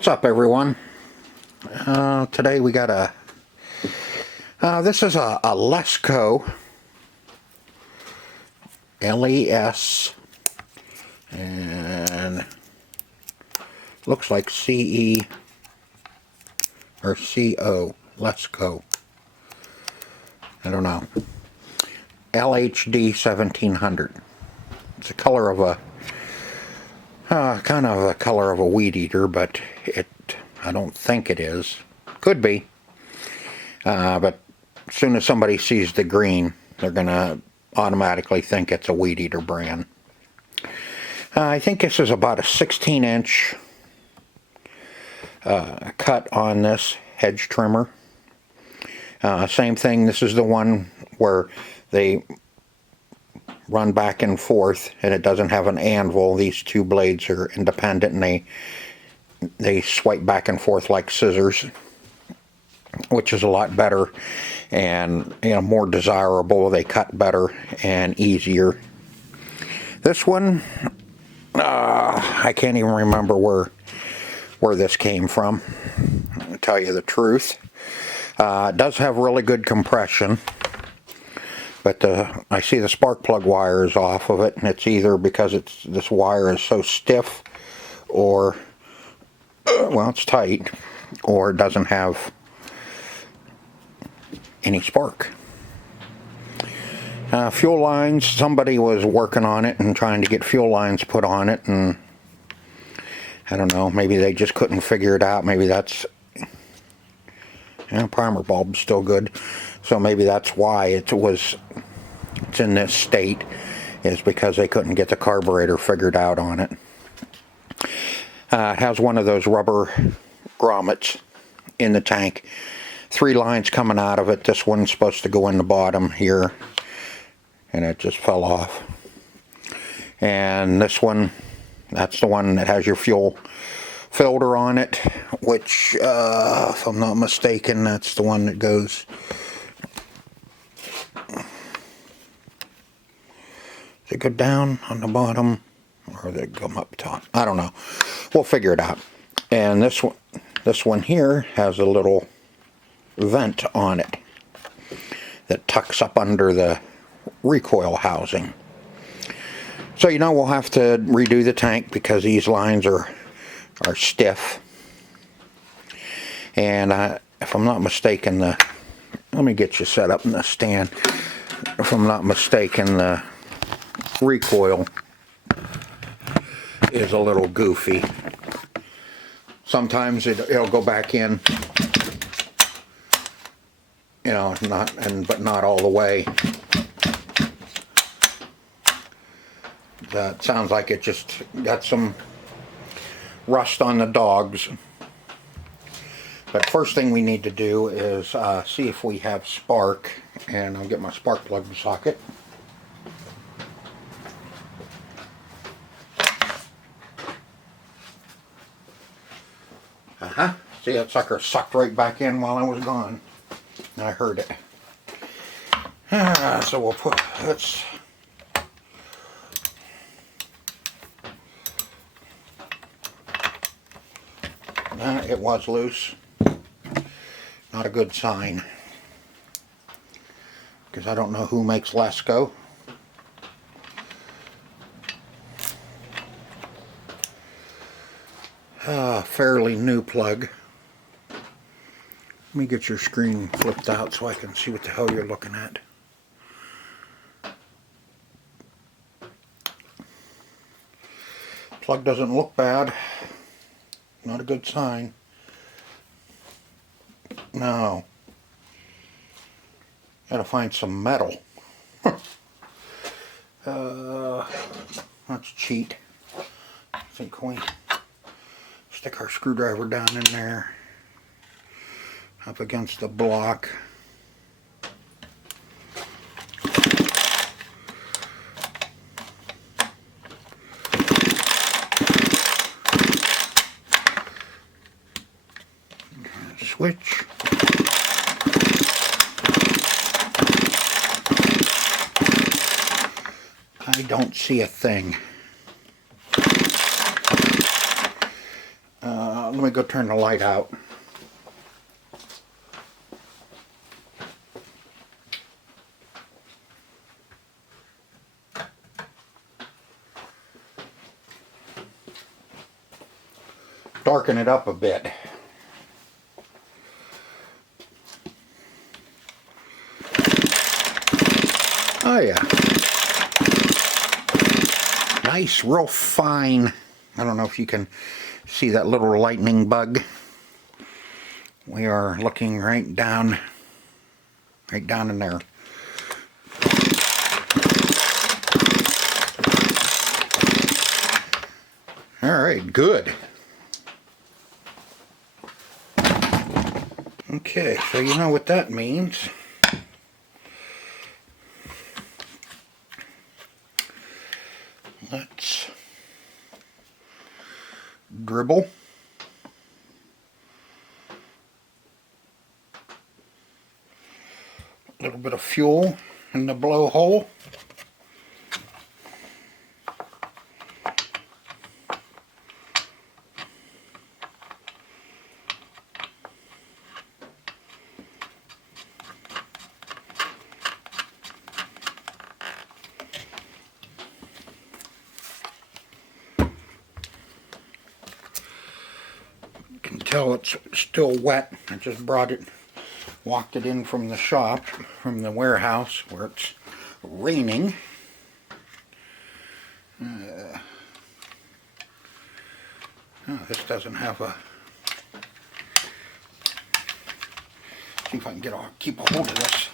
What's up, everyone? Today we got this is a Lesco LES and looks like CE or CO, Lesco. I don't know. LHD1700. It's a color of a kind of a color of a weed eater, but I don't think it is. Could be. But as soon as somebody sees the green, they're going to automatically think it's a weed eater brand. I think this is about a 16-inch cut on this Hedge trimmer. Same thing, this is the one where they run back and forth and it doesn't have an anvil. These two blades are independent and they swipe back and forth like scissors, which is a lot better and more desirable. They cut better and easier. This one, I can't even remember where this came from, to tell you the truth. It does have really good compression, but I see the spark plug wire is off of it, and it's either because this wire is so stiff, or well, it's tight, or it doesn't have any spark. Fuel lines, somebody was working on it and trying to get fuel lines put on it, and I don't know, maybe they just couldn't figure it out. Maybe that's, primer bulb's still good, so maybe that's why it's in this state, is because they couldn't get the carburetor figured out on it. It has one of those rubber grommets in the tank. 3 lines coming out of it. This one's supposed to go in the bottom here, and it just fell off. And this one, that's the one that has your fuel filter on it, which, if I'm not mistaken, that's the one that goes... Does it go down on the bottom, or does it come up top? I don't know. We'll figure it out. And this one here has a little vent on it that tucks up under the recoil housing. So we'll have to redo the tank because these lines are stiff. And if I'm not mistaken, let me get you set up in the stand. If I'm not mistaken, the recoil is a little goofy. Sometimes it'll go back in, but not all the way. That sounds like it just got some rust on the dogs. But first thing we need to do is see if we have spark, and I'll get my spark plug socket. See, that sucker sucked right back in while I was gone. I heard it. So we'll put, it was loose. Not a good sign, because I don't know who makes Lesco. Fairly new plug. Let me get your screen flipped out so I can see what the hell you're looking at. Plug doesn't look bad. Not a good sign. No. Gotta find some metal. Let's cheat. I think we stick our screwdriver down in there, up against the block. Switch. I don't see a thing. Let me go turn the light out. Darken it up a bit. Oh yeah. Nice, real fine. I don't know if you can see that little lightning bug. We are looking right down in there. All right, good. Okay, so you know what that means. Let's dribble. A little bit of fuel in the blowhole. Tell it's still wet. I just walked it in from the shop, from the warehouse where it's raining. Oh, this doesn't have a... See if I can keep a hold of this.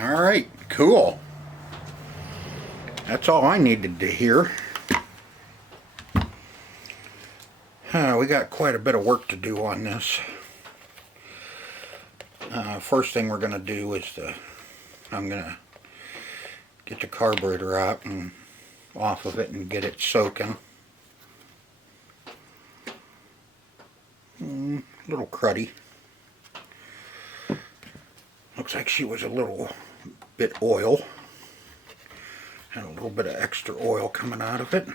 Alright, cool. That's all I needed to hear. We got quite a bit of work to do on this. First thing we're going to do is I'm going to get the carburetor out and off of it and get it soaking. A little cruddy. Looks like she was a little bit oil. Had a little bit of extra oil coming out of it.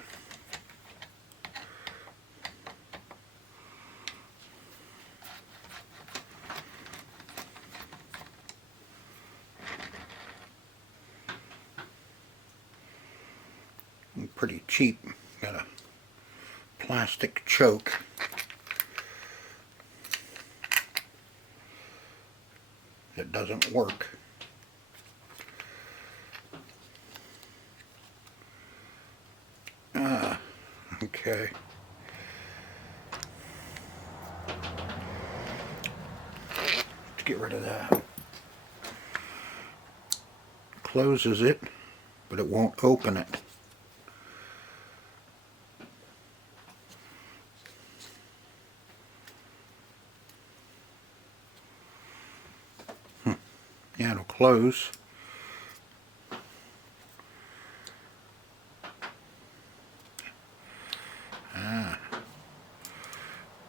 Pretty cheap. Got a plastic choke. It doesn't work. Okay. Let's get rid of that. Closes it, but it won't open it. Yeah, it'll close.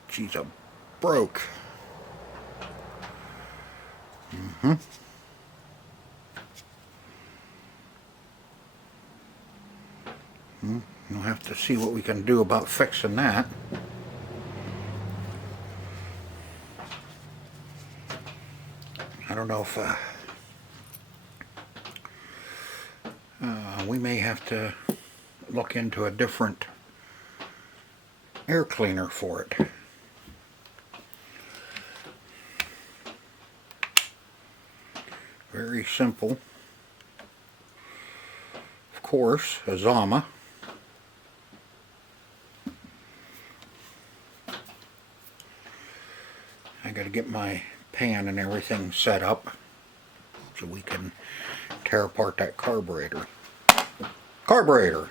Geez, I broke. We'll have to see what we can do about fixing that. I don't know if we may have to look into a different air cleaner for it. Very simple. Of course, a Zama. I got to get my pan and everything set up so we can tear apart that carburetor. Carburetor!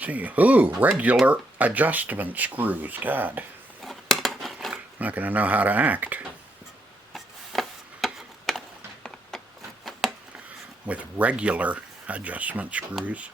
See, ooh, regular adjustment screws. God, I'm not going to know how to act with regular adjustment screws.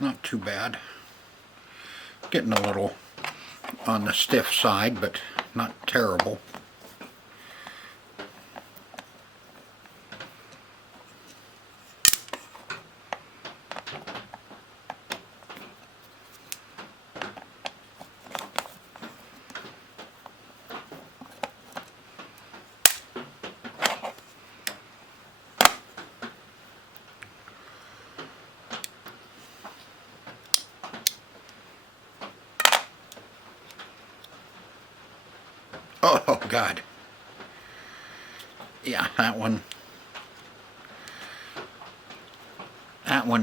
Not too bad. Getting a little on the stiff side, but not terrible. Oh God. Yeah, that one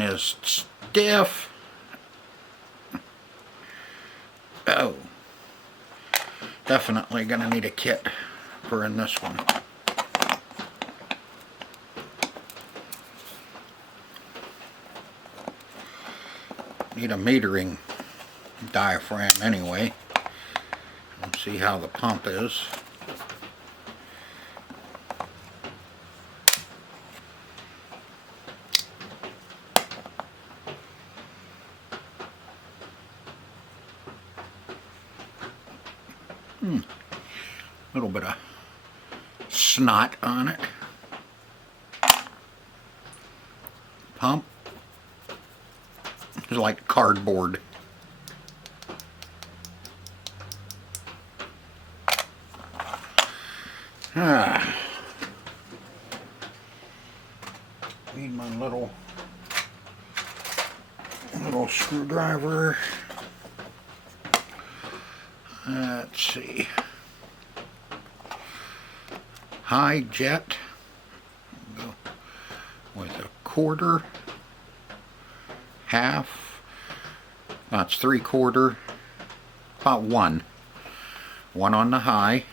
is stiff. Oh. Definitely gonna need a kit for in this one. Need a metering diaphragm anyway. Let's see how the pump is. A little bit of snot on it. Pump is like cardboard. Need my little screwdriver. Let's see. High jet. Go with a quarter, half. That's 3/4. About one. One on the high.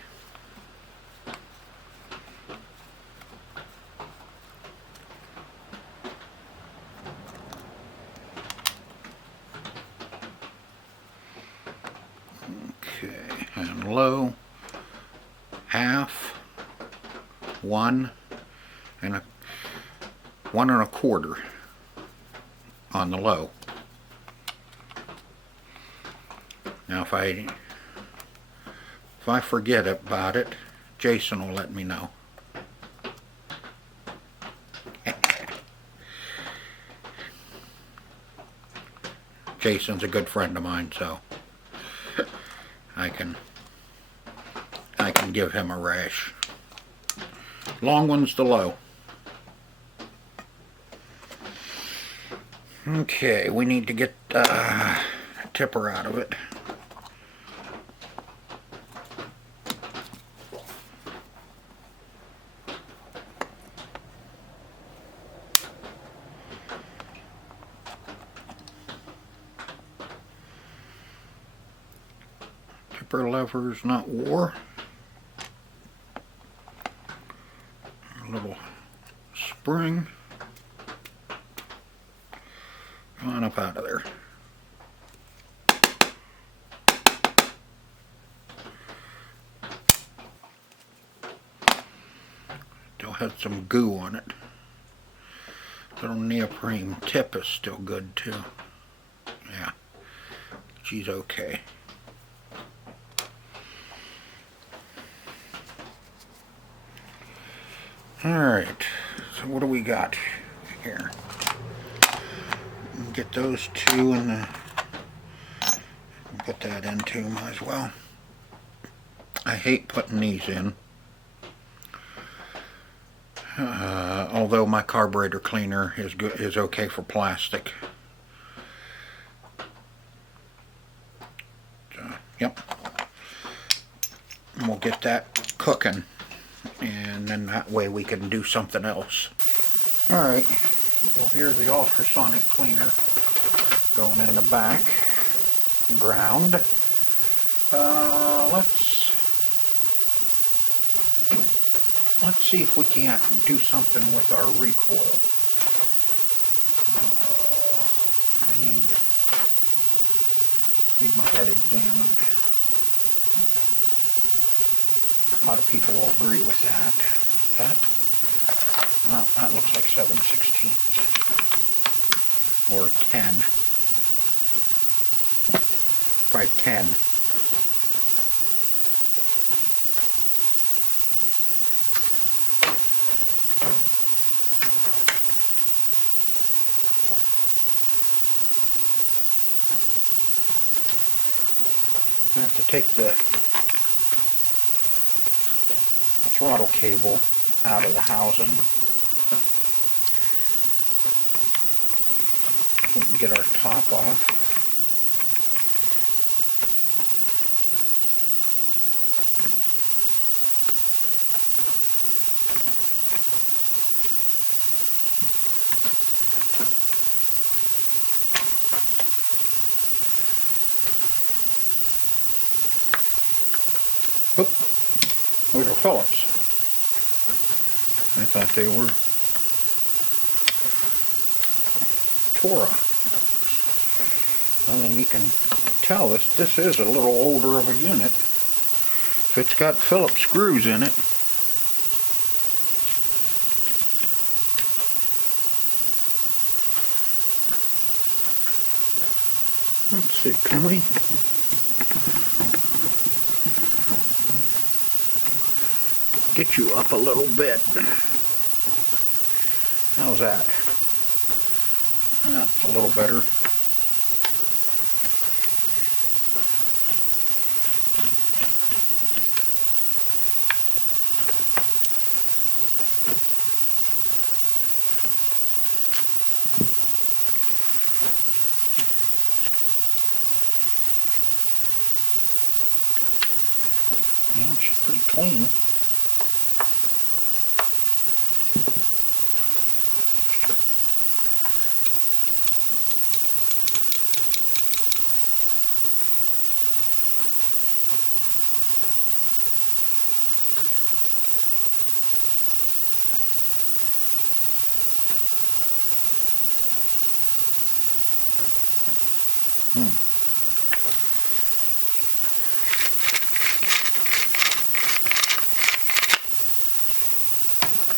Okay, and low, half, 1, and 1 1/4 on the low. Now if I forget about it, Jason will let me know. Jason's a good friend of mine, so I can give him a rash. Long one's the low. Okay, we need to get a tipper out of it. Tipper lever's not wore. A little spring. Come on up out of there. Still has some goo on it. Little neoprene tip is still good too. Yeah, she's okay. Alright, so what do we got here? Get those two in the... Put that in too, might as well. I hate putting these in. Although my carburetor cleaner is okay for plastic. So, yep. And we'll get that cooking. And then that way we can do something else. Alright, well here's the ultrasonic cleaner going in the back. Ground. Let's see if we can't do something with our recoil. I need my head examined. A lot of people will agree with that. That looks like 7/16 or 10. Probably 10. I have to take the throttle cable out of the housing so we can get our top off. Oop, those are Phillips. I thought they were Tora. And then you can tell this is a little older of a unit. If it's got Phillips screws in it. Let's see, can we? Get you up a little bit. How's that? That's a little better. Yeah, she's pretty clean.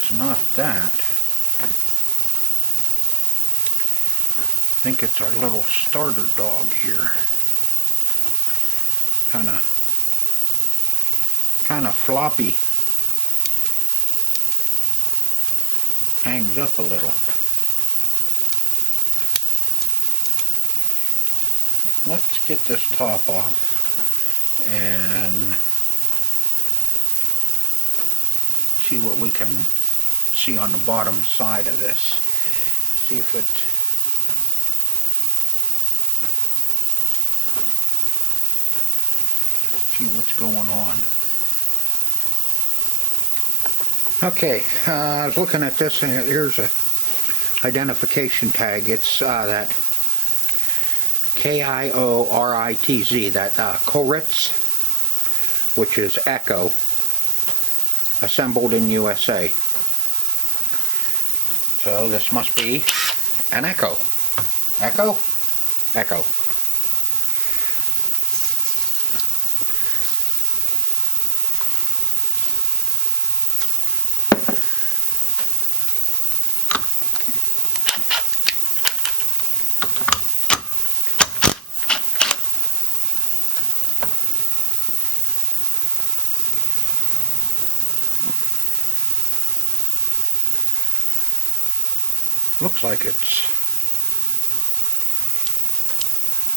It's not that. I think it's our little starter dog here. Kind of floppy. Hangs up a little. Let's get this top off and see what we can see on the bottom side of this. See if it see what's going on. Okay, I was looking at this and here's a identification tag. It's that KIORITZ, that Koritz, which is Echo, assembled in USA. So this must be an Echo. Echo? Echo. Looks like it's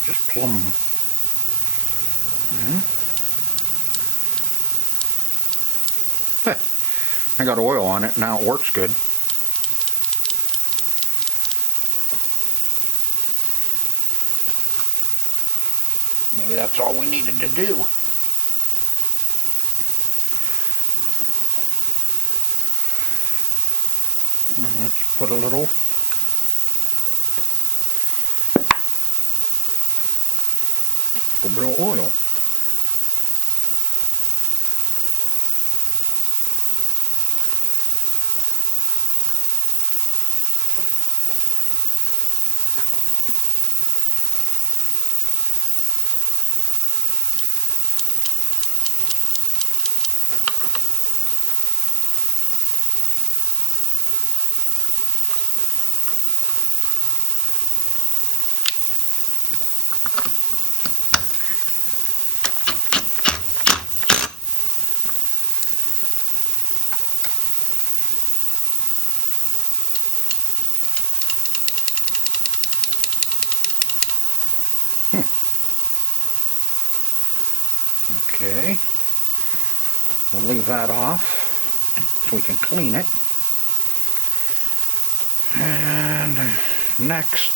just plumb. I got oil on it, now it works good. Maybe that's all we needed to do. Let's put a little bit of oil. We'll leave that off so we can clean it. And next,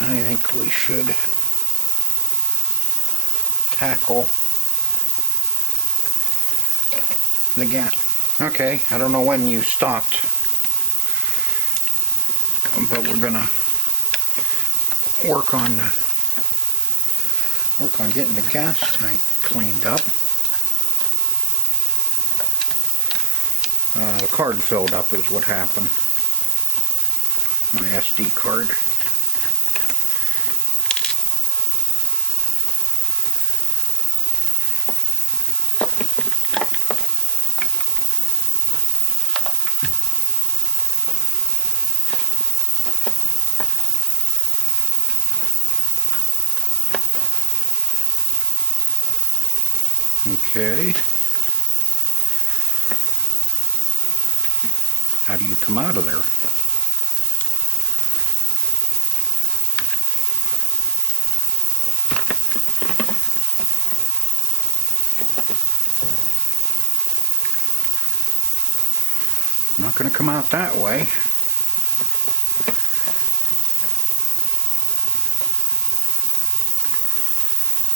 I think we should tackle the gas. Okay, I don't know when you stopped, but we're gonna work on getting the gas tank cleaned up. The card filled up is what happened. My SD card. Okay. How do you come out of there? I'm not going to come out that way.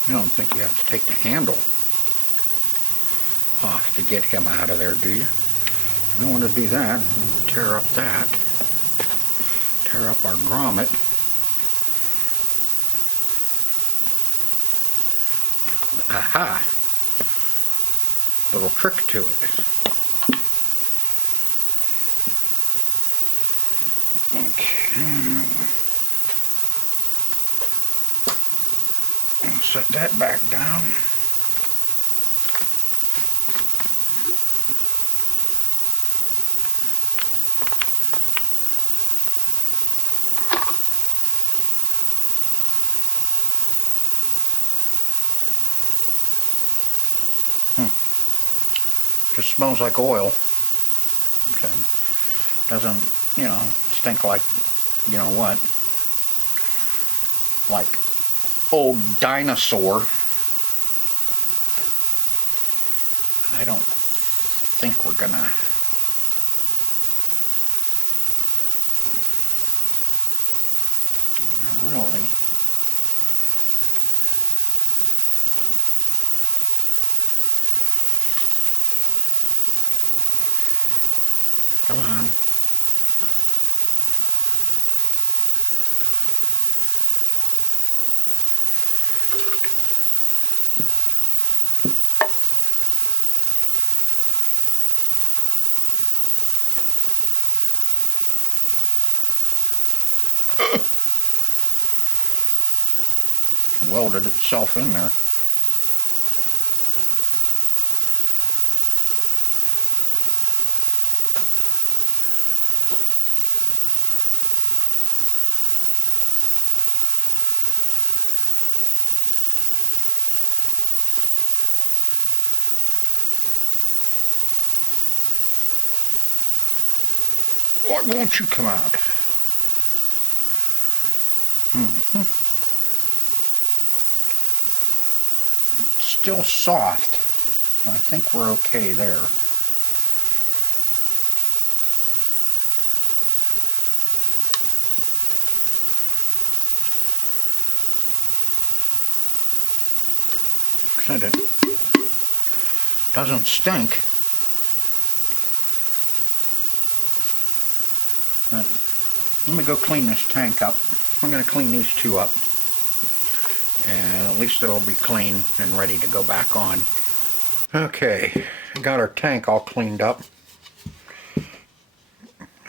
I don't think you have to take the handle off to get him out of there, do you? You don't want to do that. Tear up that. Tear up our grommet. Aha! Little trick to it. Okay. I'll set that back down. Just smells like oil. Okay. Doesn't, you know, stink like, you know what, like old dinosaur. I don't think we're gonna really. Come on. Welded itself in there. Why won't you come out? It's still soft, so I think we're okay there. Said it doesn't stink. But let me go clean this tank up. I'm going to clean these two up, and at least they'll be clean and ready to go back on. Okay, got our tank all cleaned up.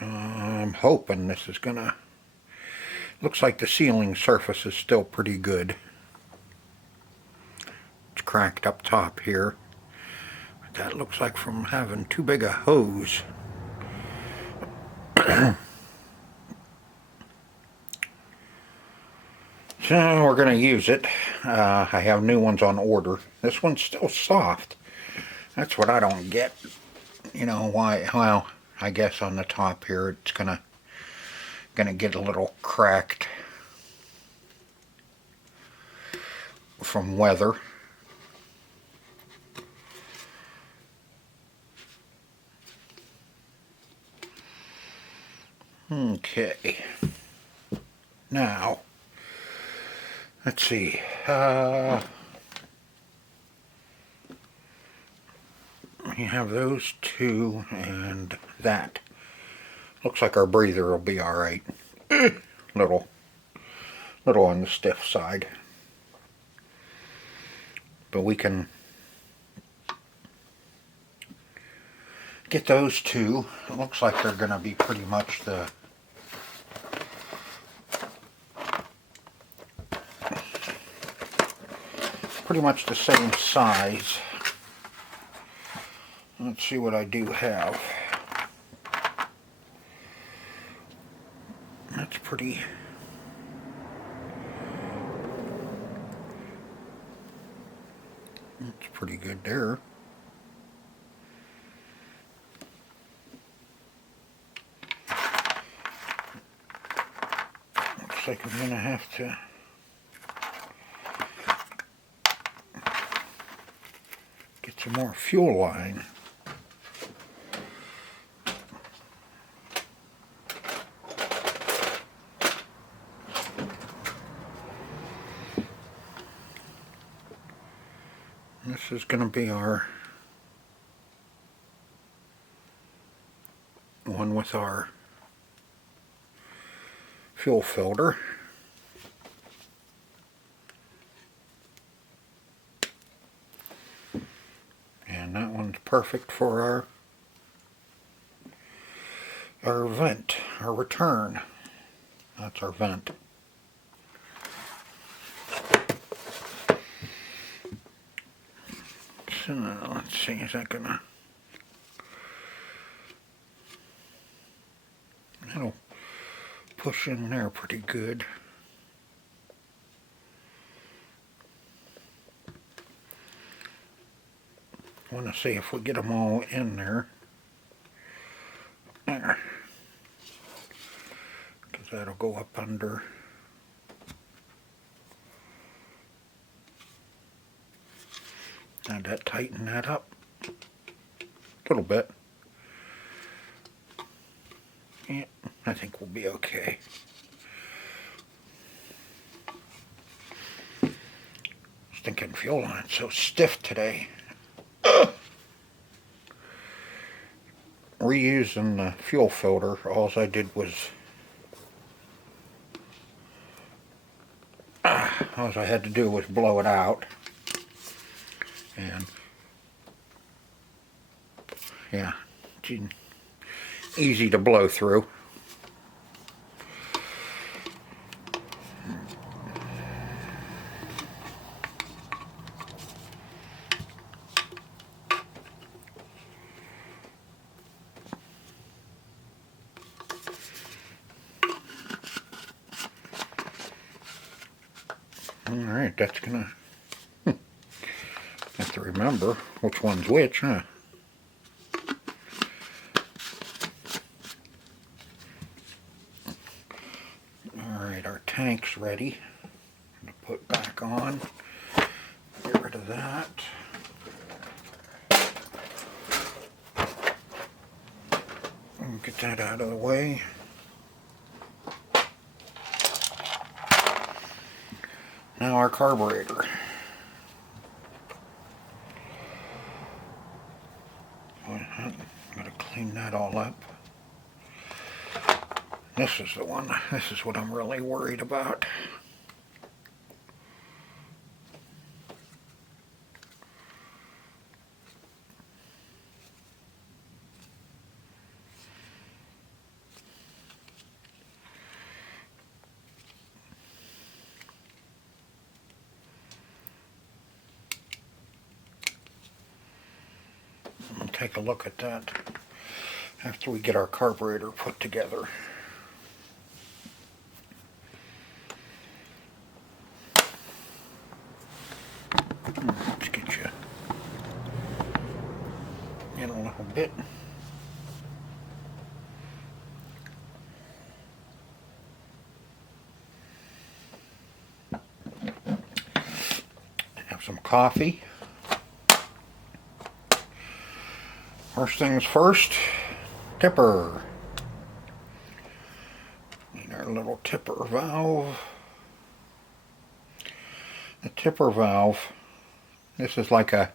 I'm hoping this is gonna, looks like the sealing surface is still pretty good. It's cracked up top here, but that looks like from having too big a hose. So we're going to use it. I have new ones on order. This one's still soft. That's what I don't get. You know why? Well, I guess on the top here it's gonna get a little cracked from weather. Okay. Now, let's see. We have those two and that. Looks like our breather will be alright. Little on the stiff side. But we can get those two. It looks like they're going to be pretty much the same size. Let's see what I do have. That's pretty. That's pretty good there. Looks like I'm going to have to get some more fuel line. This is going to be our one with our fuel filter. And that one's perfect for our vent, our return. That's our vent. So let's see, is that gonna... That'll push in there pretty good. I want to see if we get them all in there. There. Because that'll go up under. And that tighten that up a little bit. Yeah, I think we'll be okay. Stinking fuel line's so stiff today. Reusing the fuel filter, all I did was all I had to do was blow it out, and yeah, easy to blow through. Alright, that's gonna have to remember which one's which, huh? Alright, our tank's ready to put back on. Get rid of that. Get that out of the way. Now our carburetor. I'm going to clean that all up. This is the one, this is what I'm really worried about. Take a look at that after we get our carburetor put together. Let's get you in a little bit. Have some coffee. First things first, tipper. Our little tipper valve. The tipper valve, this is like the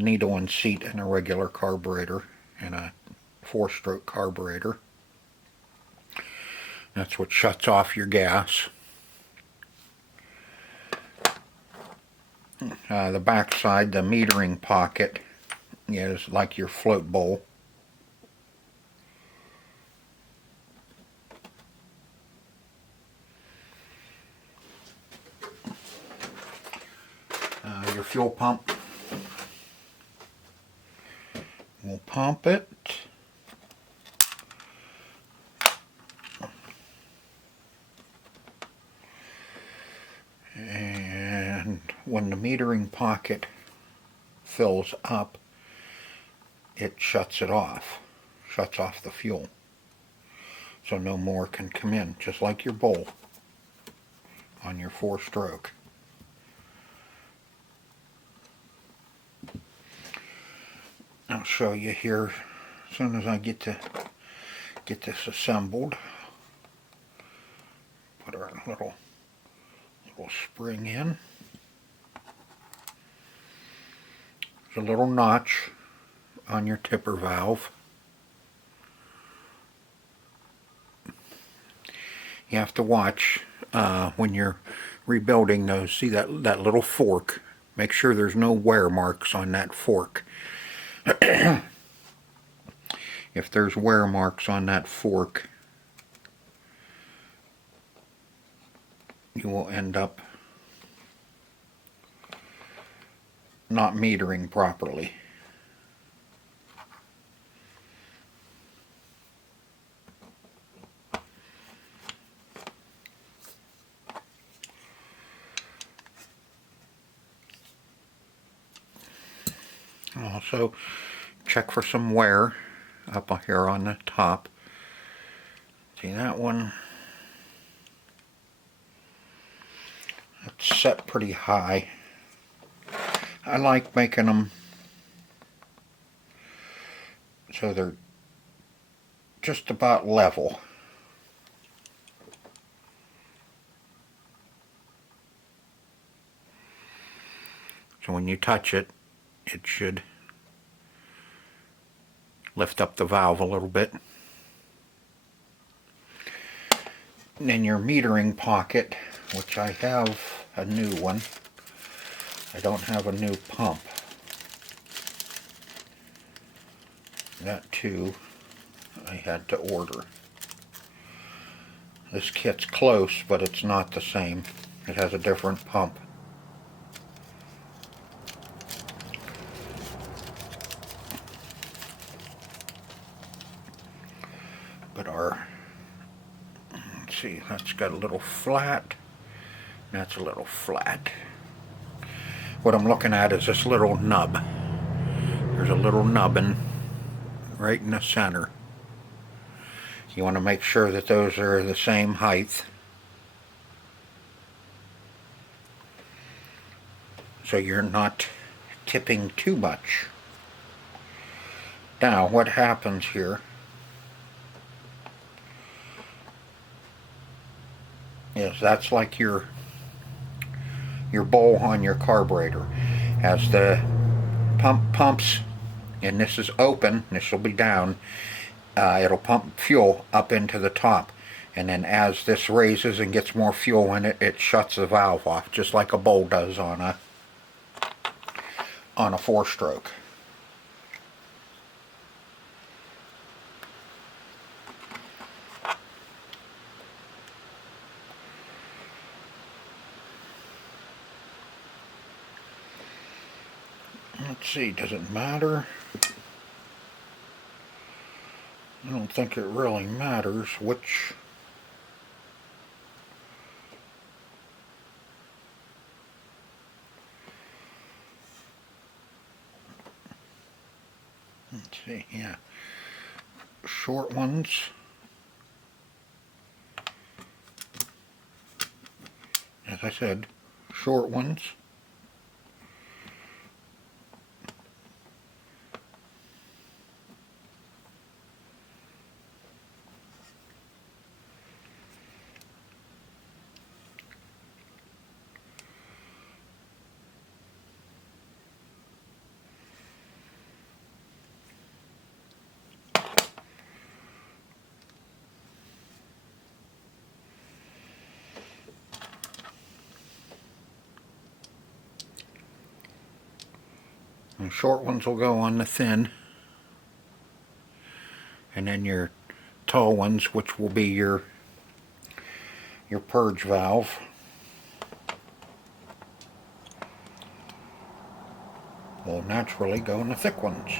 needle and seat in a regular carburetor, in a 4-stroke carburetor. That's what shuts off your gas. The back side, the metering pocket, is like your float bowl. Your fuel pump. We'll pump it. And when the metering pocket fills up, it shuts it off. Shuts off the fuel. So no more can come in, just like your bowl on your 4-stroke. I'll show you here as soon as I get this assembled. Put our little spring in. There's a little notch on your tipper valve. You have to watch when you're rebuilding those. See that little fork? Make sure there's no wear marks on that fork. If there's wear marks on that fork, you will end up not metering properly. Also, check for some wear up here on the top. See that one? It's set pretty high. I like making them so they're just about level. So when you touch it, it should lift up the valve a little bit. And then your metering pocket, which I have a new one. I don't have a new pump. That too, I had to order. This kit's close, but it's not the same. It has a different pump. But let's see, that's got a little flat. That's a little flat. What I'm looking at is this little nub. There's a little nubbin right in the center. You want to make sure that those are the same height, so you're not tipping too much. Now what happens here is that's like your bowl on your carburetor. As the pump pumps, and this is open, this will be down, it'll pump fuel up into the top, and then as this raises and gets more fuel in it, it shuts the valve off, just like a bowl does on a 4-stroke. Let's see, does it matter? I don't think it really matters which. Let's see, yeah. Short ones. As I said, short ones. The short ones will go on the thin, and then your tall ones, which will be your purge valve, will naturally go in the thick ones.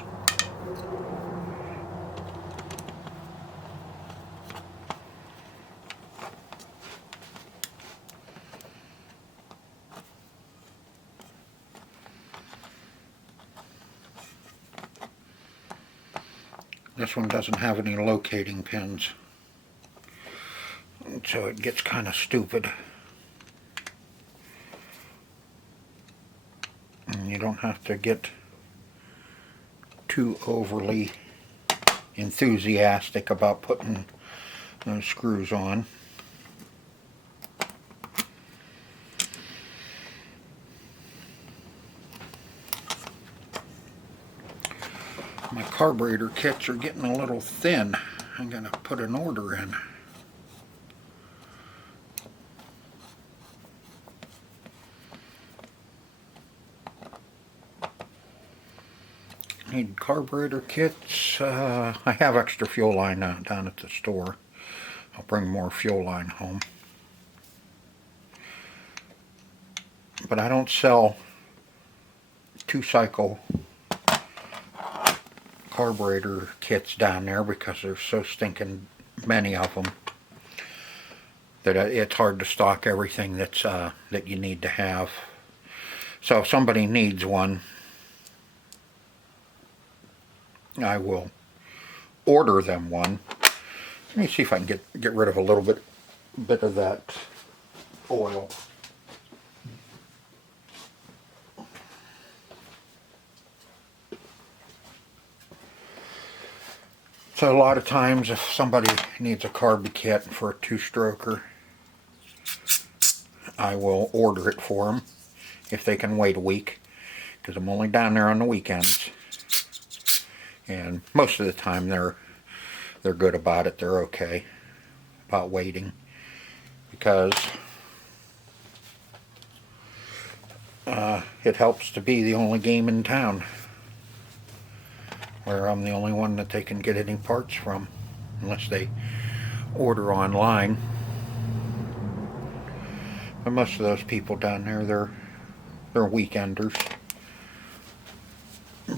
This one doesn't have any locating pins, so it gets kind of stupid. And you don't have to get too overly enthusiastic about putting those screws on. My carburetor kits are getting a little thin. I'm going to put an order in. Need carburetor kits. I have extra fuel line down at the store. I'll bring more fuel line home. But I don't sell 2-cycle carburetor kits down there because there's so stinking many of them that it's hard to stock everything that's that you need to have. So if somebody needs one, I will order them one. Let me see if I can get rid of a little bit of that oil. So a lot of times if somebody needs a carb kit for a 2-stroker, I will order it for them if they can wait a week, because I'm only down there on the weekends. And most of the time they're good about it. They're okay about waiting, because it helps to be the only game in town where I'm the only one that they can get any parts from, unless they order online. But most of those people down there, they're weekenders.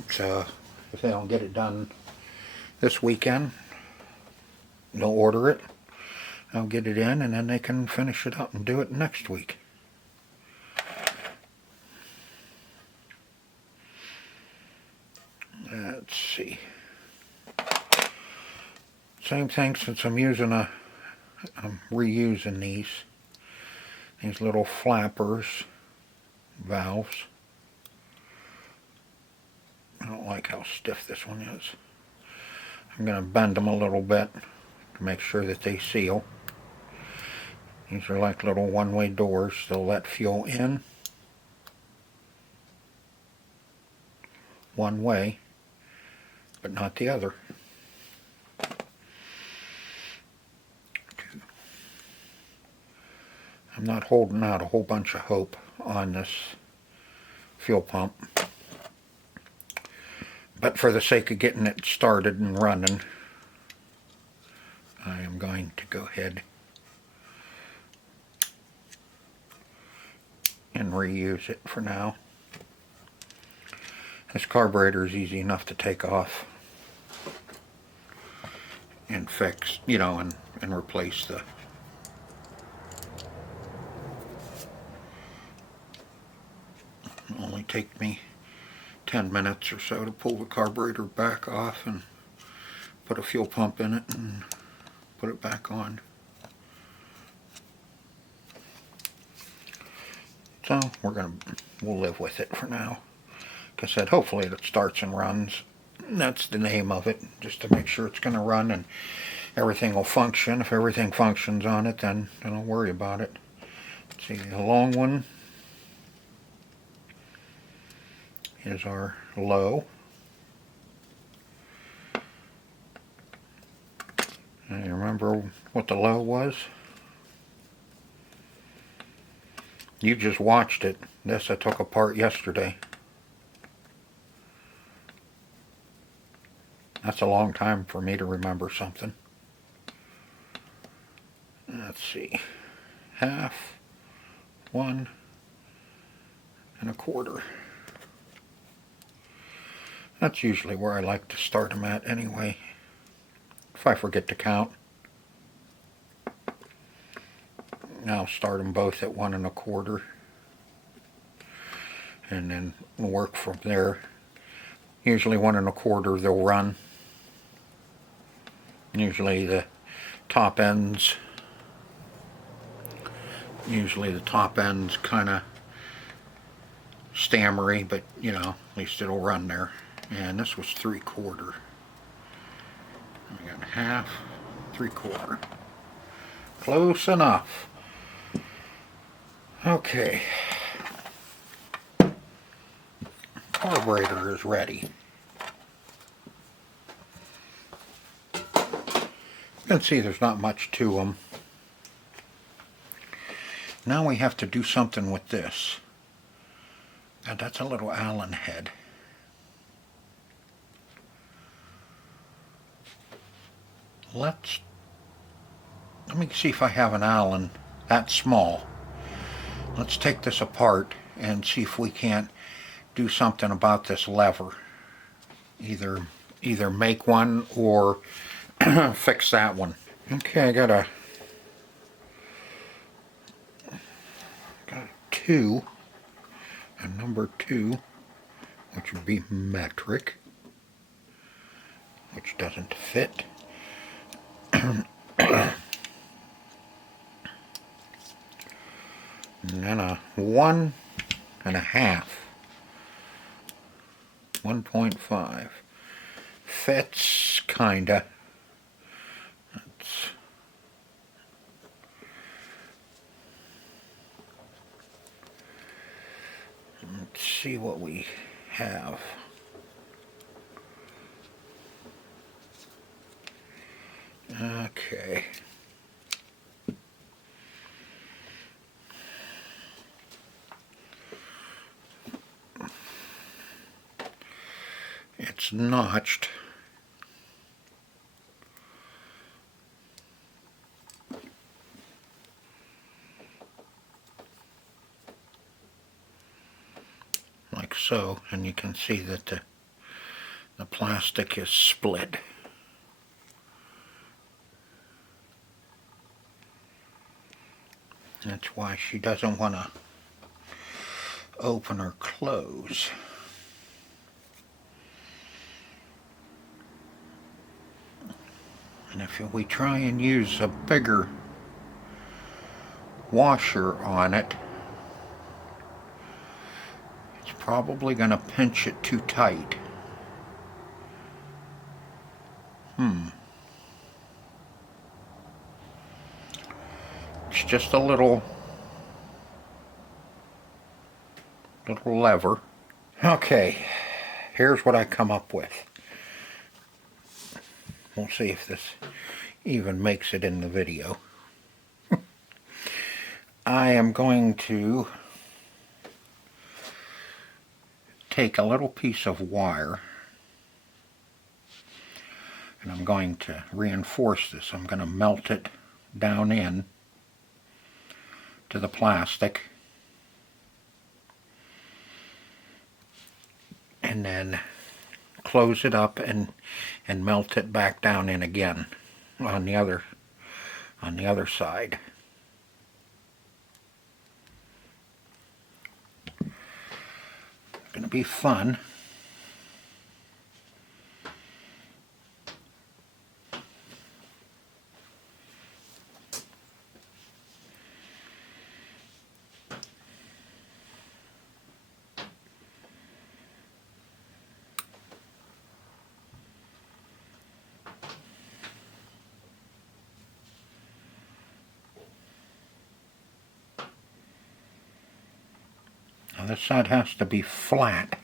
So if they don't get it done this weekend, they'll order it. I'll get it in, and then they can finish it up and do it next week. Let's see. Same thing, since I'm reusing these little flappers, valves. I don't like how stiff this one is. I'm going to bend them a little bit to make sure that they seal. These are like little one-way doors. They'll let fuel in one way, but not the other. I'm not holding out a whole bunch of hope on this fuel pump, but for the sake of getting it started and running, I am going to go ahead and reuse it for now. This carburetor is easy enough to take off and fix, you know, and replace the only take me 10 minutes or so to pull the carburetor back off and put a fuel pump in it and put it back on. So we'll live with it for now. Like I said, hopefully it starts and runs. That's the name of it, just to make sure it's going to run and everything will function. If everything functions on it, then I'll worry about it. Let's see, the long one is our low. And you remember what the low was? You just watched it. This I took apart yesterday. That's a long time for me to remember something. Let's see. 1/2, 1 1/4. That's usually where I like to start them at anyway, if I forget to count. I'll start them both at 1 1/4 and then work from there. Usually 1 1/4 they'll run. Usually the top ends kind of stammery, but you know, at least it'll run there. And this was 3/4. I got 1/2, 3/4. Close enough. Okay. Carburetor is ready. You can see there's not much to them. Now we have to do something with this. And that's a little Allen head. Let me see if I have an Allen that small. Let's take this apart and see if we can't do something about this lever. Either make one or fix that one. Okay, I got a 2, a number 2, which would be metric, which doesn't fit. And then a 1 1/2, 1.5. Fits kinda. Let's see what we have. Okay. It's notched. Like so, and you can see that the plastic is split. That's why she doesn't want to open or close. And if we try and use a bigger washer on it, it's probably going to pinch it too tight. It's just a little lever. Okay, here's what I come up with. We'll see if this even makes it in the video. I am going to take a little piece of wire and I'm going to reinforce this. I'm going to melt it down in to the plastic and then close it up and melt it back down in again on the other side. It's going to be fun. This side has to be flat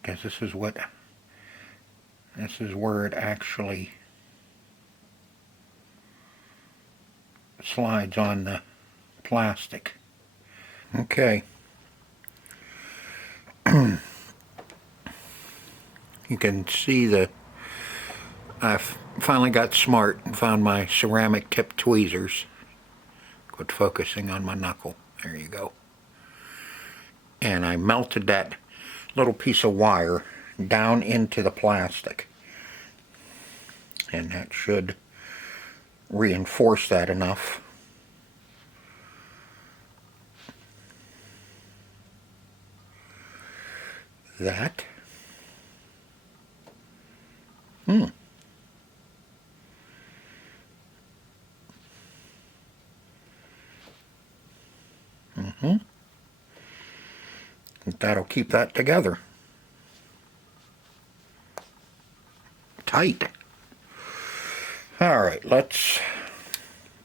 because this is where it actually slides on the plastic. Okay. You can see I finally got smart and found my ceramic tip tweezers. Quit focusing on my knuckle. There you go. And I melted that little piece of wire down into the plastic. And that should reinforce that enough. That. Mm-hmm. That'll keep that together. Tight. Alright, let's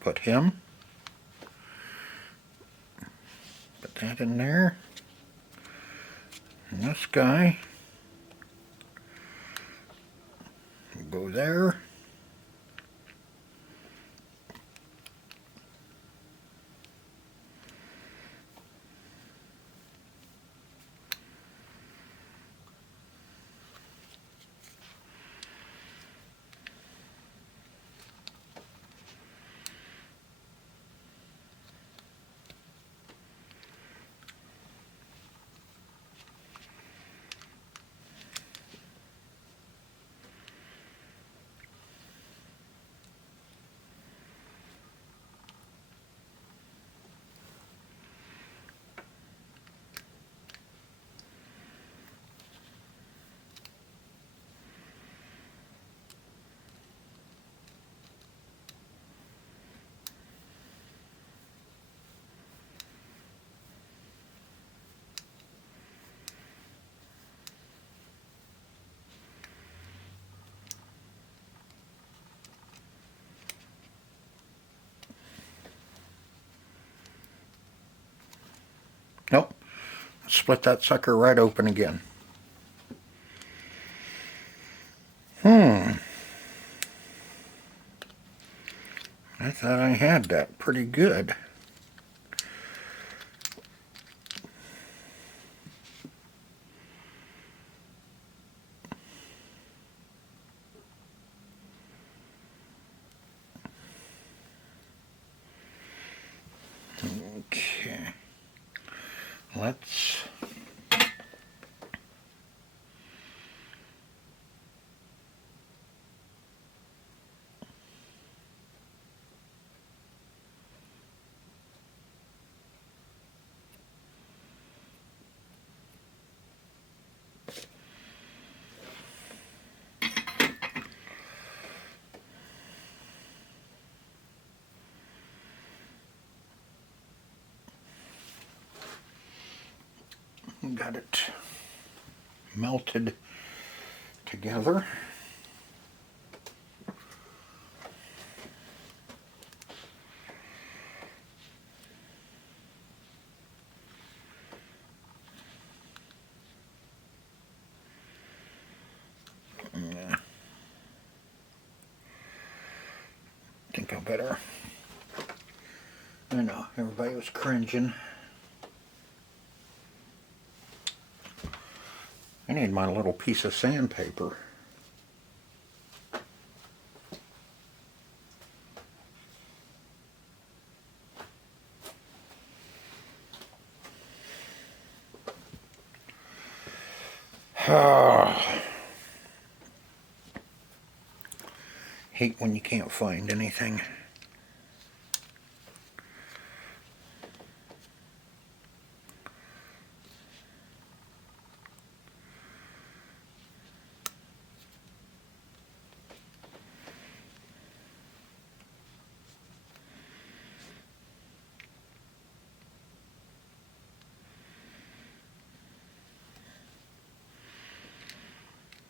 put him. Put that in there. And this guy. Go there. Nope. Split that sucker right open again. I thought I had that pretty good. Okay. Let's got it melted together. I think I better. I know, everybody was cringing. I need my little piece of sandpaper. Hate when you can't find anything.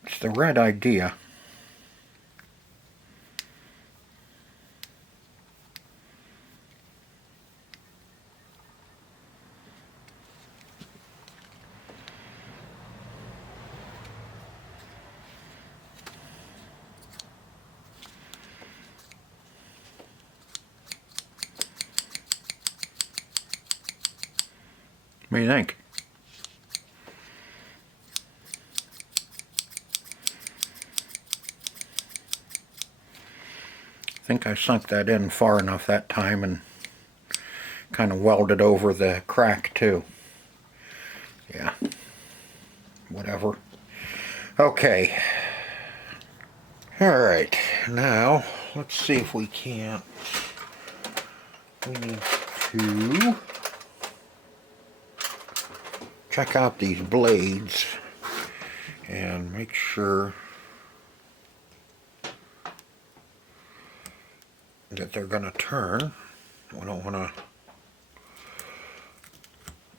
It's the red idea. What do you think? think I sunk that in far enough that time and kind of welded over the crack too. Yeah, whatever. Okay. Alright, now let's see if we can't. We need to check out these blades and make sure that they're going to turn. We don't want to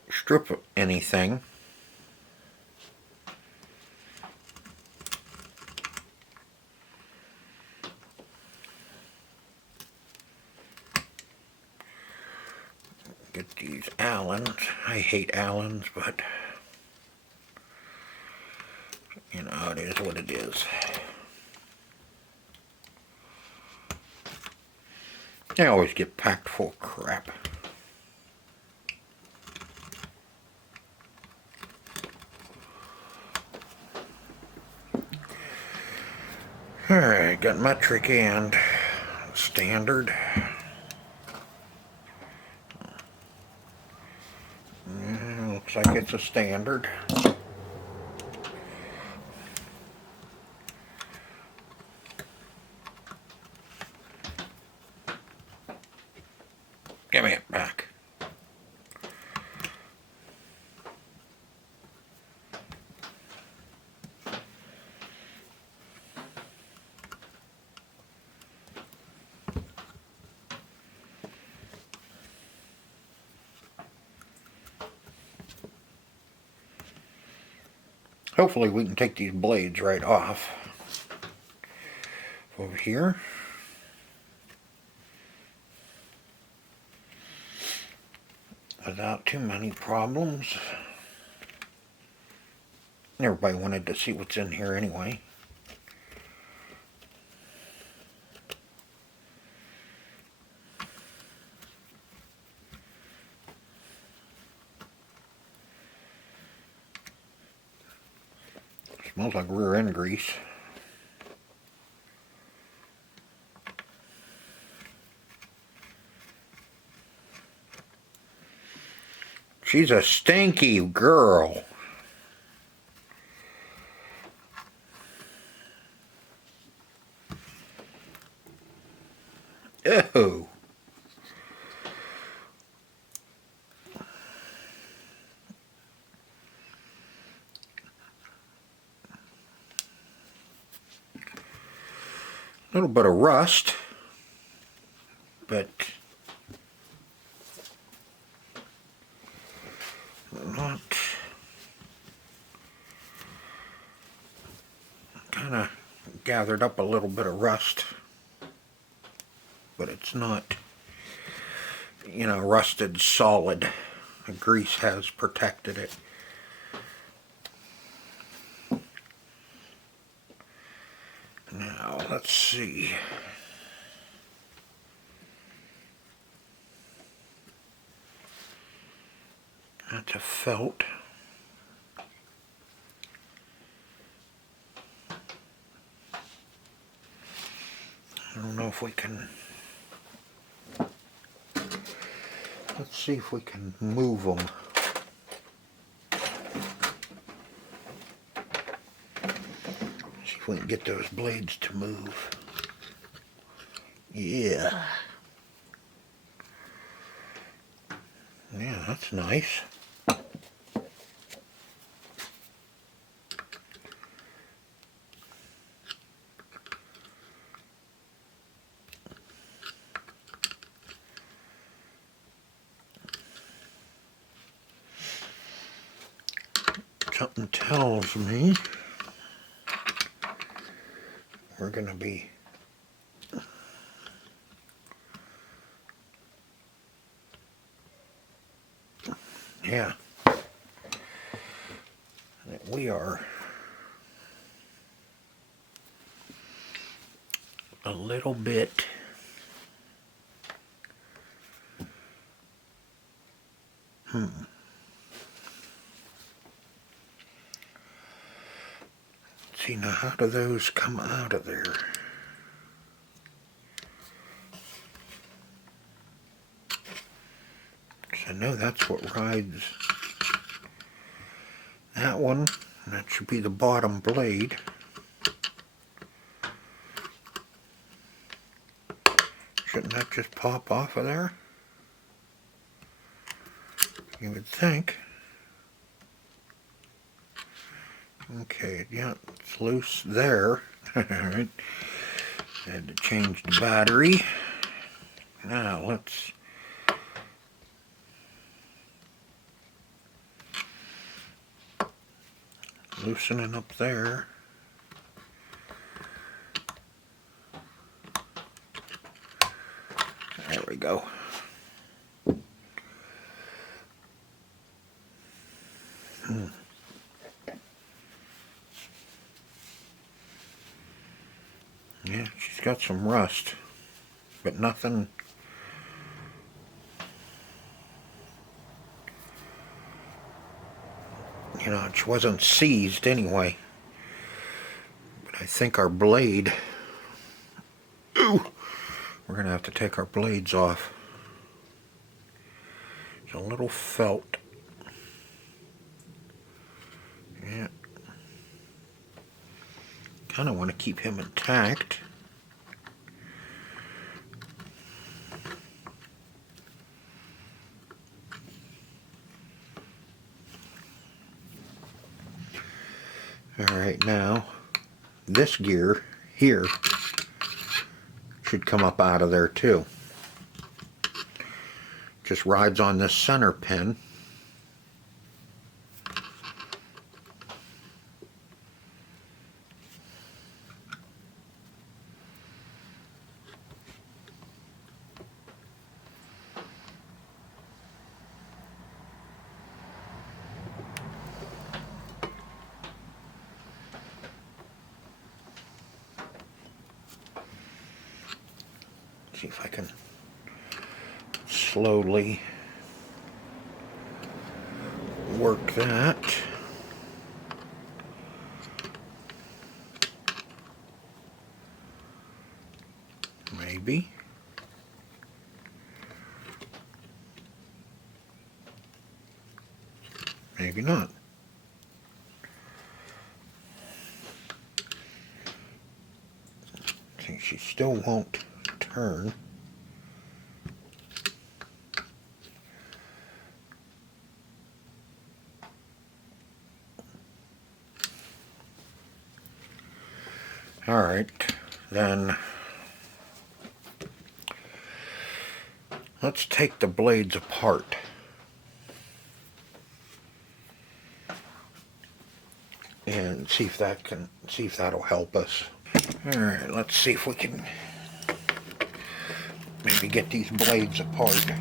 strip anything. Get these Allens. I hate Allens, but you know, it is what it is. They always get packed full of crap. Alright, got metric and standard. Looks like it's a standard. Give me it back. Hopefully we can take these blades right off. Over here. Without too many problems. Everybody wanted to see what's in here anyway. Smells like rear end grease. She's a stinky girl. Ew. A little bit of rust, but not. Kind of gathered up a little bit of rust, but it's not, you know, rusted solid. The grease has protected it. Now, let's see. That's a felt. I don't know if we can. Let's see if we can move them. See if we can get those blades to move. Yeah. Yeah, that's nice. Something tells me we're going to be that we are a little bit see, now how do those come out of there? know that's what rides that one. That should be the bottom blade. Shouldn't that just pop off of there? You would think. Okay, yeah, it's loose there. Alright. Had to change the battery. Now let's loosen it up there. There we go. Yeah, she's got some rust, but nothing. You know, it wasn't seized anyway. But I think our blade. Ooh! We're gonna have to take our blades off. It's a little felt. Yeah. Kind of want to keep him intact. Alright, now this gear here should come up out of there too. Just rides on this center pin. See if I can slowly work that. Maybe. Maybe not. See, she still won't turn. All right, then let's take the blades apart. And see if that'll help us. All right, let's see if we can maybe get these blades apart.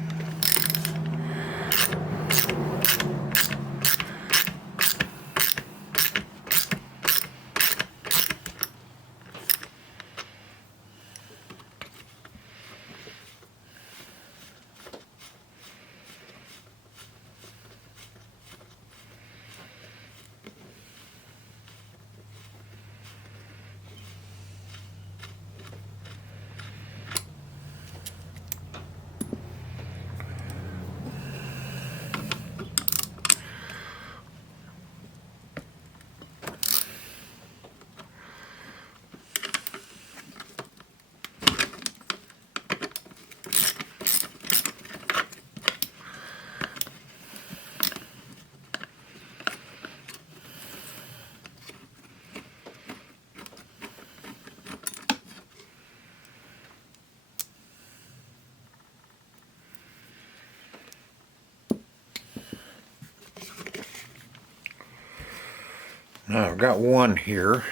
Now I've got one here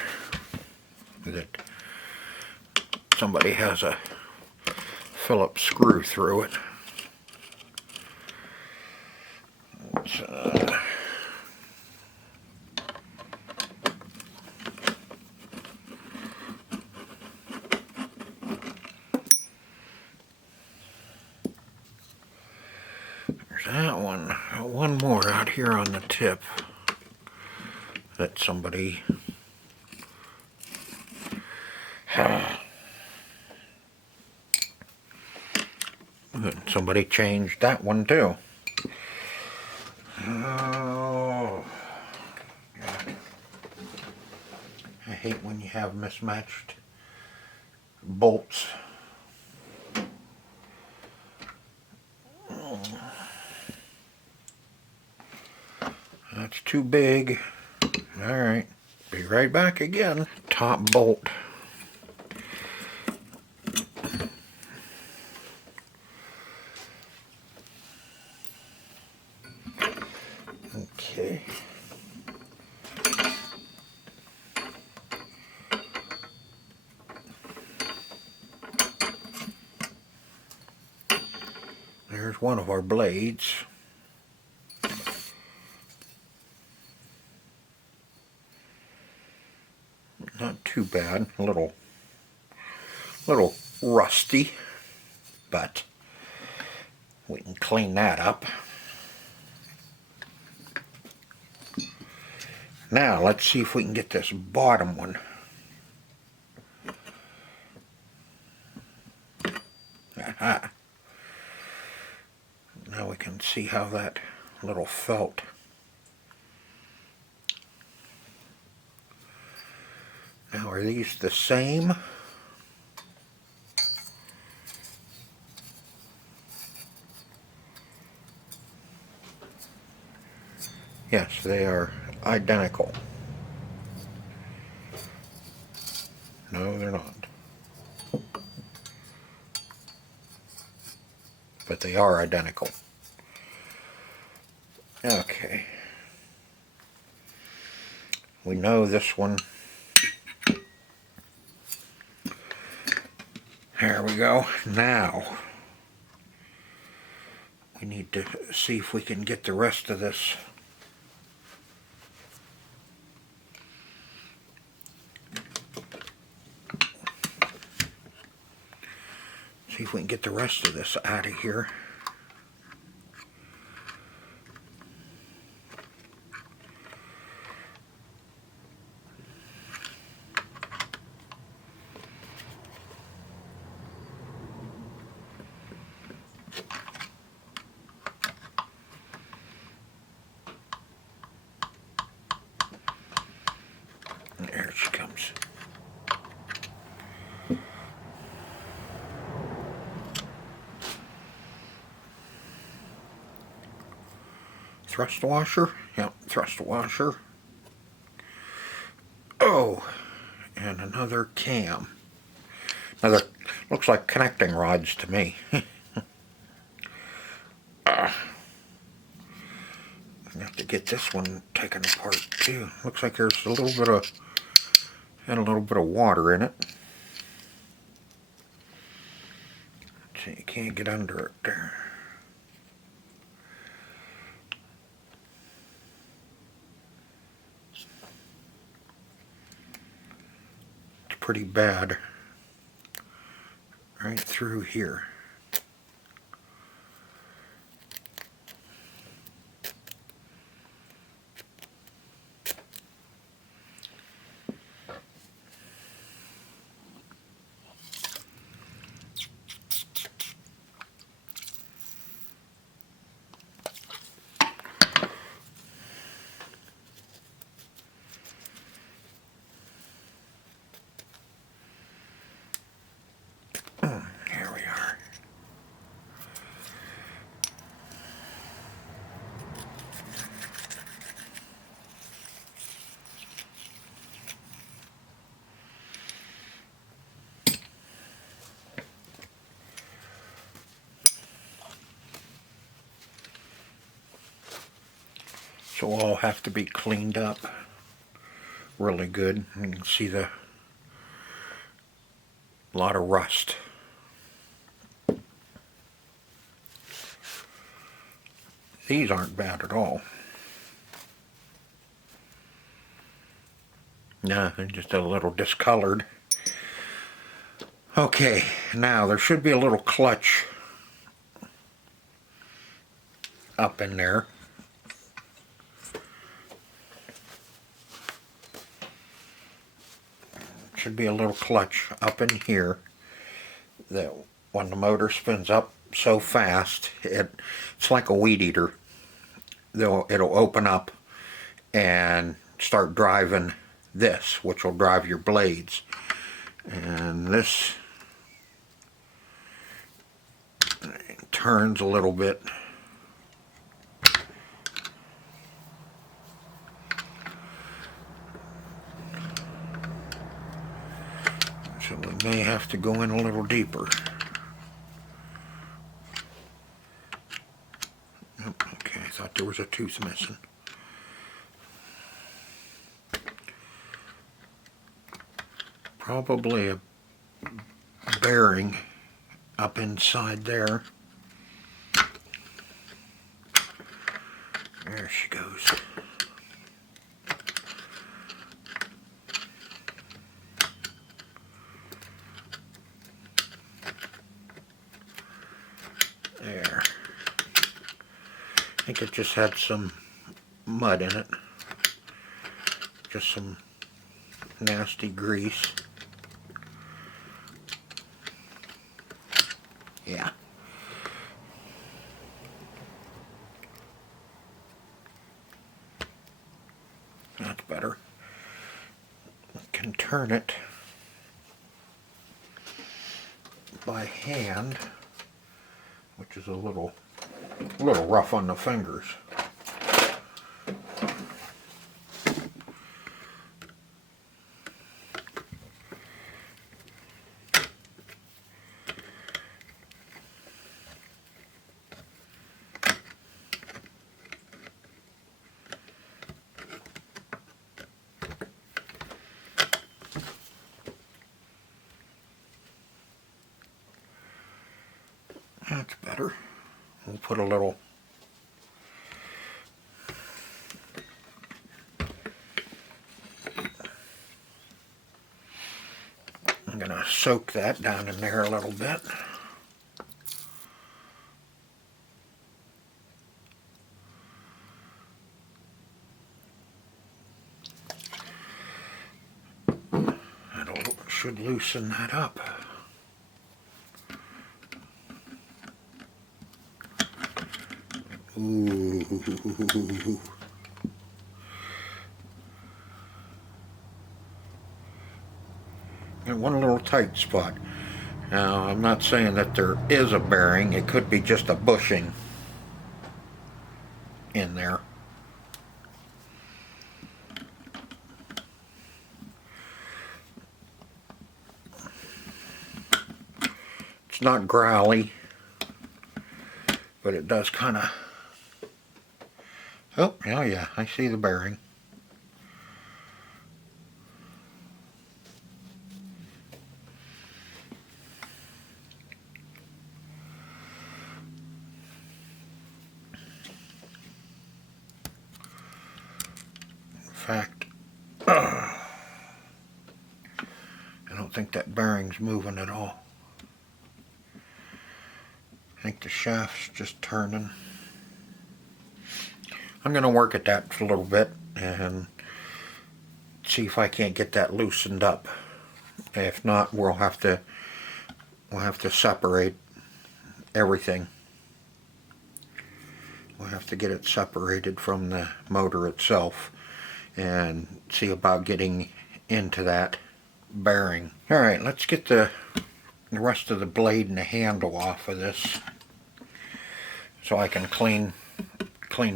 that somebody has a Phillips screw through it. There's that one. One more out here on the tip that somebody changed that one too. Oh, I hate when you have mismatched bolts. That's too big. Alright, be right back again. Top bolt. Okay. There's one of our blades. Not too bad. A little rusty, but we can clean that up. Now let's see if we can get this bottom one. Aha. Now we can see how that little felt. Now are these the same? Yes, they are identical. No, they're not. But they are identical. Okay. We know this one. There we go. Now, we need to see if we can get the rest of this. See if we can get the rest of this out of here. There she comes. Thrust washer? Yep, thrust washer. Oh, and another cam. Another, looks like connecting rods to me. I have to get this one taken apart too. Looks like there's a little bit of water in it. So you can't get under it there. It's pretty bad. Right through here. Here we are. So all have to be cleaned up really good. You can see the lot of rust. These aren't bad at all. No, they're just a little discolored. Okay, now there should be a little clutch up in there. Should be a little clutch up in here that when the motor spins up so fast, it's like a weed eater. it'll open up and start driving this, which will drive your blades. And this turns a little bit. So we may have to go in a little deeper. Okay, I thought there was a tooth missing. Probably a bearing up inside there. There she goes. There. I think it just had some mud in it. Just some nasty grease. Yeah. That's better. I can turn it by hand, which is a little rough on the fingers. That's better. We'll put a little I'm going to soak that down in there a little bit. That should loosen that up. Ooh. And one little tight spot. Now, I'm not saying that there is a bearing. It could be just a bushing in there. It's not growly, but it does kind of... Oh, yeah, I see the bearing. In fact, I don't think that bearing's moving at all. I think the shaft's just turning. I'm going to work at that for a little bit and see if I can't get that loosened up. If not, we'll have to separate everything. We'll have to get it separated from the motor itself and see about getting into that bearing. Alright, let's get the rest of the blade and the handle off of this so I can clean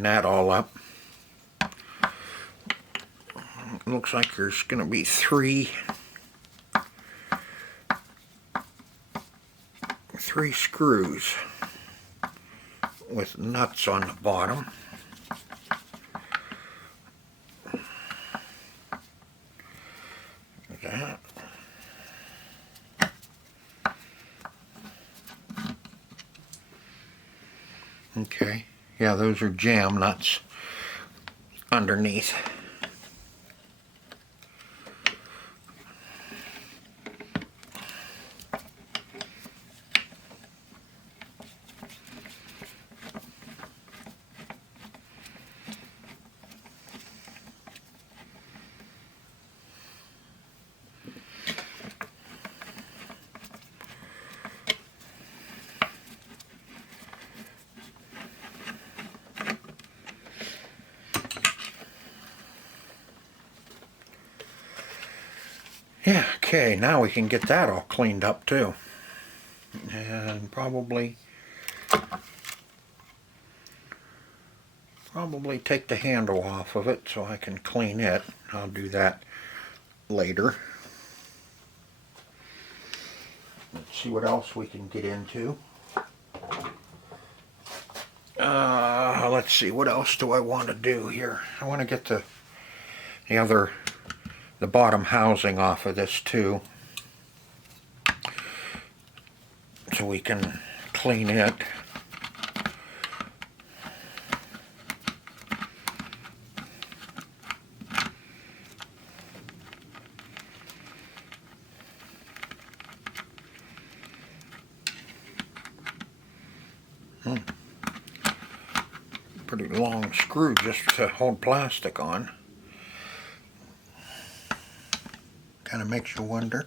that all up. It looks like there's going to be three screws with nuts on the bottom. Like that. Okay, yeah, those are jam nuts underneath. Yeah, okay, now we can get that all cleaned up too. And probably take the handle off of it so I can clean it. I'll do that later. Let's see what else we can get into. Let's see, what else do I want to do here? I want to get the bottom housing off of this too, so we can clean it. Pretty long screw just to hold plastic on. Kind of makes you wonder.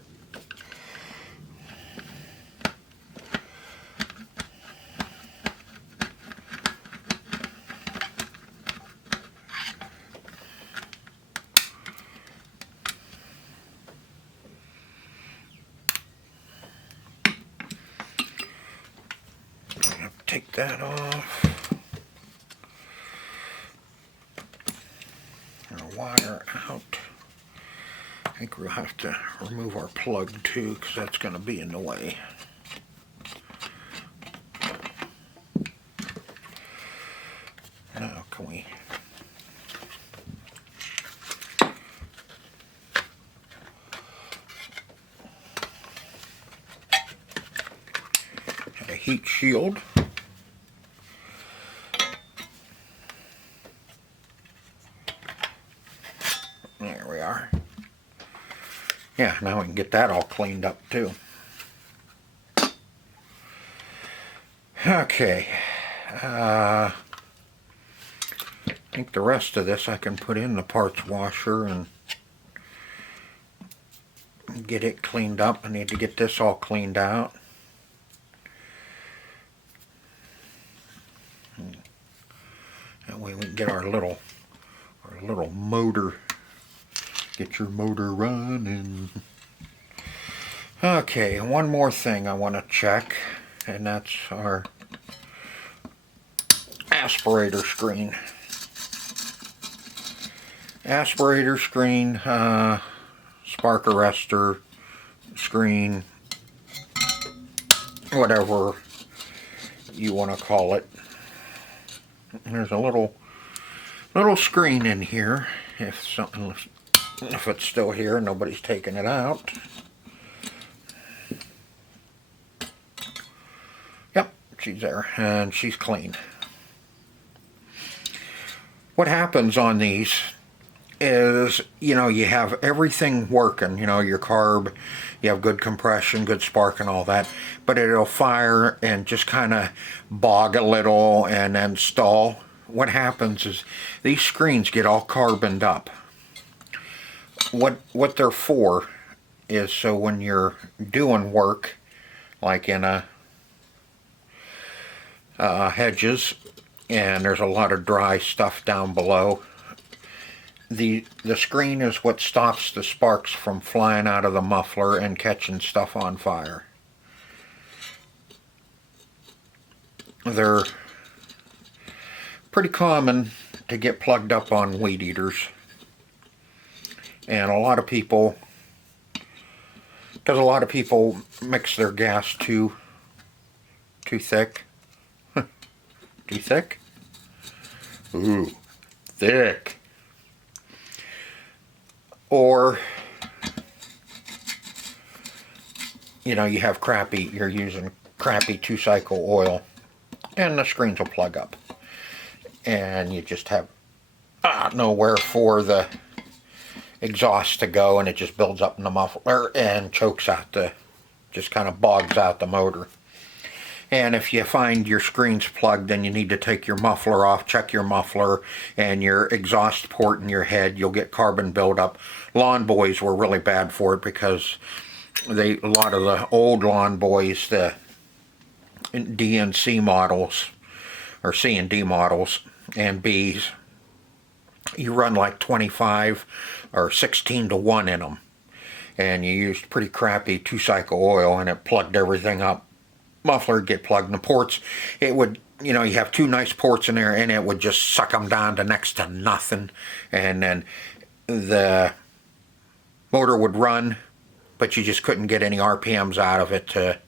Take that off. Wire out. I think we'll have to remove our plug too, because that's going to be in the way. Now can we have a heat shield. There we are. Yeah, now we can get that all cleaned up too. Okay. I think the rest of this I can put in the parts washer and get it cleaned up. I need to get this all cleaned out. That way we can get our little motor. Get your motor running. Okay, one more thing I want to check, and that's our aspirator screen. Aspirator screen, spark arrestor screen, whatever you want to call it. There's a little screen in here. If it's still here, nobody's taken it out. Yep, she's there, and she's clean. What happens on these is, you know, you have everything working, you know, your carb, you have good compression, good spark and all that, but it'll fire and just kind of bog a little and then stall. What happens is these screens get all carboned up. What they're for is so when you're doing work, like in a Hedges, and there's a lot of dry stuff down below, the screen is what stops the sparks from flying out of the muffler and catching stuff on fire. They're pretty common to get plugged up on weed eaters. And a lot of people, because a lot of people mix their gas too thick. Too thick? Ooh, thick. Or, you know, you have you're using crappy 2-cycle oil, and the screens will plug up. And you just have nowhere for the exhaust to go, and it just builds up in the muffler and chokes out just kind of bogs out the motor. And if you find your screen's plugged, then you need to take your muffler off, check your muffler and your exhaust port in your head. You'll get carbon buildup. Lawn boys were really bad for it because a lot of the old lawn boys, the D and C models, or C and D models and Bs, you run like 25 or 16 to 1 in them. and you used pretty crappy 2-cycle oil and it plugged everything up, muffler would get plugged, and the ports, it would, you know, you have 2 nice ports in there and it would just suck them down to next to nothing, and then the motor would run, but you just couldn't get any RPMs out of it to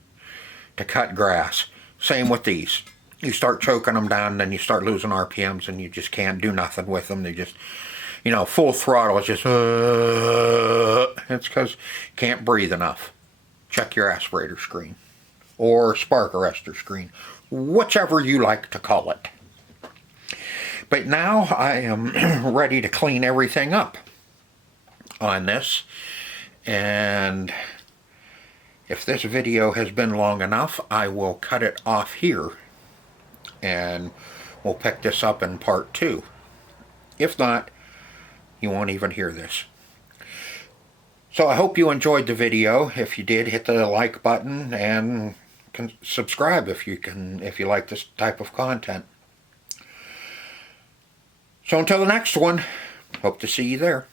cut grass. Same with these. You start choking them down, then you start losing RPMs, and you just can't do nothing with them. They just, you know, full throttle. It's just, it's because you can't breathe enough. Check your aspirator screen or spark arrestor screen, whichever you like to call it. But now I am ready to clean everything up on this, and if this video has been long enough, I will cut it off here and we'll pick this up in part 2. If not, you won't even hear this. So I hope you enjoyed the video. If you did, hit the like button and subscribe if you like this type of content. So until the next one, hope to see you there.